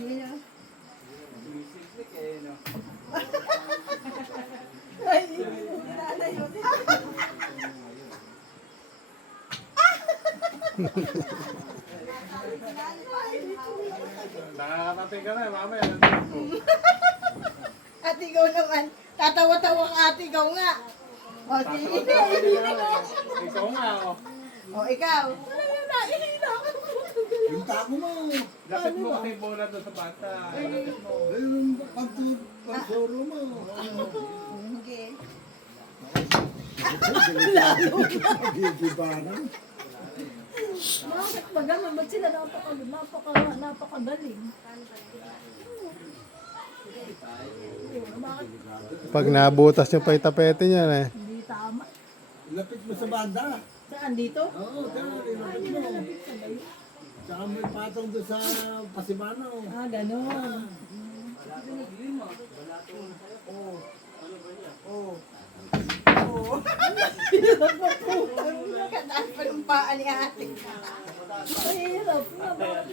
Yun o. Sumisiplik eh, no? Ay, nalayo din. Nakakatating ka na, mamaya. Atigaw naman. Tatawa-tawa ang atigaw nga. O, sige. Ikaw nga, oh. O, ikaw. Ano yun na? Ihina ka. Yung tako mo. Lapit mo kasi bola doon sa bata. Lapit mo. Ayun ang pagsuro mo. Okay. Gigibanan. Bakit ba ganun? Ba't sila napakagaling? Bakit Pag nabutas yung paitapete niya eh. hindi tama? Lapit mo sa banda. Saan dito? Oo, ilapit mo. Tsaka may patong doon sa Pasimano. Ah, ganun. Kataan pa ng paa ni ate. Mahirap. Bakit kasi